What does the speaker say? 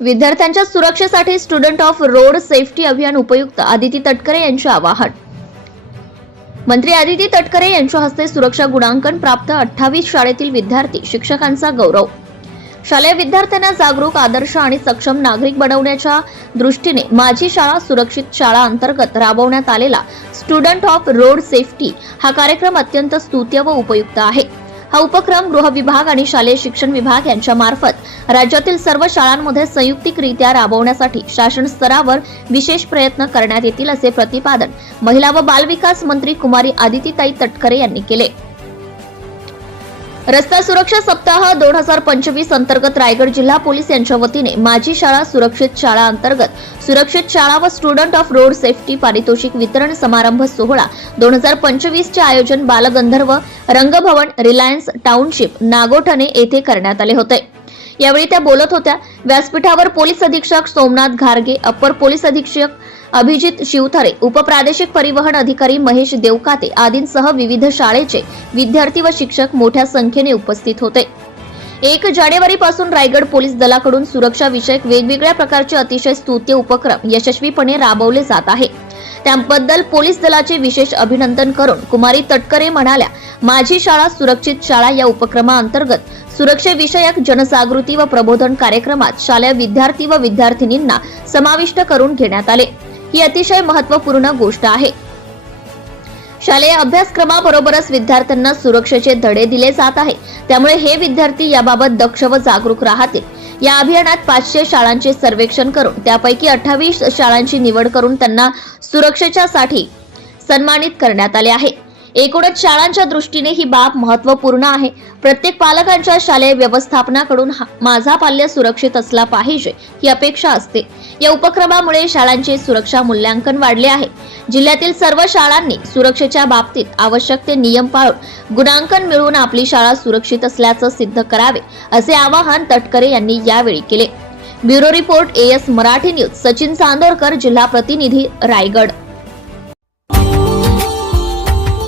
विद्यार्थ्यांच्या सुरक्षेसाठी student of road safety अभियान उपयुक्त आदिती तटकरे यांचे आवाहन. मंत्री आदिती तटकरे यांच्या हस्ते सुरक्षा गुणांकन प्राप्त अठ्ठावीस शाळेतील विद्यार्थी शिक्षकांचा गौरव. शालेय विद्यार्थ्यांना जागरूक आदर्श आणि सक्षम नागरिक बनवण्याच्या दृष्टीने माझी शाळा सुरक्षित शाळा अंतर्गत राबवण्यात आलेला स्टुडंट ऑफ रोड सेफ्टी हा कार्यक्रम अत्यंत स्तुत्य व उपयुक्त आहे. हा उपक्रम गृह विभाग आणि शालेय शिक्षण विभाग यांच्या मार्फत राज्यातील सर्व शाळांमध्ये संयुक्तिकरित्या राबवण्यासाठी शासन स्तरावर विशेष प्रयत्न करण्यात येतील असे प्रतिपादन महिला व बालविकास मंत्री कुमारी आदितीताई तटकरे यांनी केले. रस्ता सुरक्षा सप्ताह दोन हजार पंचवीस अंतर्गत रायगड जिल्हा पोलीस यांच्या वतीने माझी शाळा सुरक्षित शाळा अंतर्गत सुरक्षित शाळा व स्टुडंट ऑफ रोड सेफ्टी पारितोषिक वितरण समारंभ सोहळा दोन हजार पंचवीस चे आयोजन बालगंधर्व रंगभवन रिलायन्स टाउनशिप नागोठणे येथे करण्यात आले होते. यावेळी त्या बोलत होत्या व्यासपीठावर पोलीस अधीक्षक सोमनाथ घारगे अप्पर पोलीस अधीक्षक अभिजित शिवथरे उपप्रादेशिक परिवहन अधिकारी महेश देवकाते आदींसह विविध शाळेचे विद्यार्थी व शिक्षक मोठ्या संख्येने उपस्थित होते. एक जानेवारी पासून रायगड पोलीस दलाकडून सुरक्षा विषयक वेगवेगळ्या प्रकारचे अतिशय स्तुत्य उपक्रम यशस्वीपणे राबवले जात आहे. त्याबद्दल पोलीस दलाचे विशेष अभिनंदन करून कुमारी तटकरे म्हणाल्या माझी शाळा सुरक्षित शाळा या उपक्रमाअंतर्गत सुरक्षेविषयक जनजागृती व प्रबोधन कार्यक्रमात शालेय विद्यार्थी व विद्यार्थिनींना समाविष्ट करून घेण्यात आले. ही अतिशय महत्त्वपूर्ण गोष्ट आहे. शालेय अभ्यासक्रमाबरोबरच विद्यार्थ्यांना सुरक्षेचे धडे दिले जात आहे. त्यामुळे हे विद्यार्थी याबाबत दक्ष व जागरूक राहतील. या अभियानात पाचशे शाळांचे सर्वेक्षण करून त्यापैकी अठ्ठावीस शाळांची निवड करून त्यांना सुरक्षेच्या साठी सन्मानित करण्यात आले आहे. एकूणच शाळांच्या दृष्टीने ही बाब महत्त्वपूर्ण आहे. प्रत्येक पालकांच्या शालेय व्यवस्थापनाकडून हा- माझा पाल्य सुरक्षित असला पाहिजे ही अपेक्षा असते. या उपक्रमामुळे शाळांचे सुरक्षा मूल्यांकन वाढले आहे. जिल्ह्यातील सर्व शाळांनी सुरक्षेच्या बाबतीत आवश्यक ते नियम पाळून गुणांकन मिळवून आपली शाळा सुरक्षित असल्याचं सिद्ध करावे असे आवाहन तटकरे यांनी यावेळी केले. Bureau report AS Marathi news Sachin Chandorkar जिल्हा प्रतिनिधी Raigad.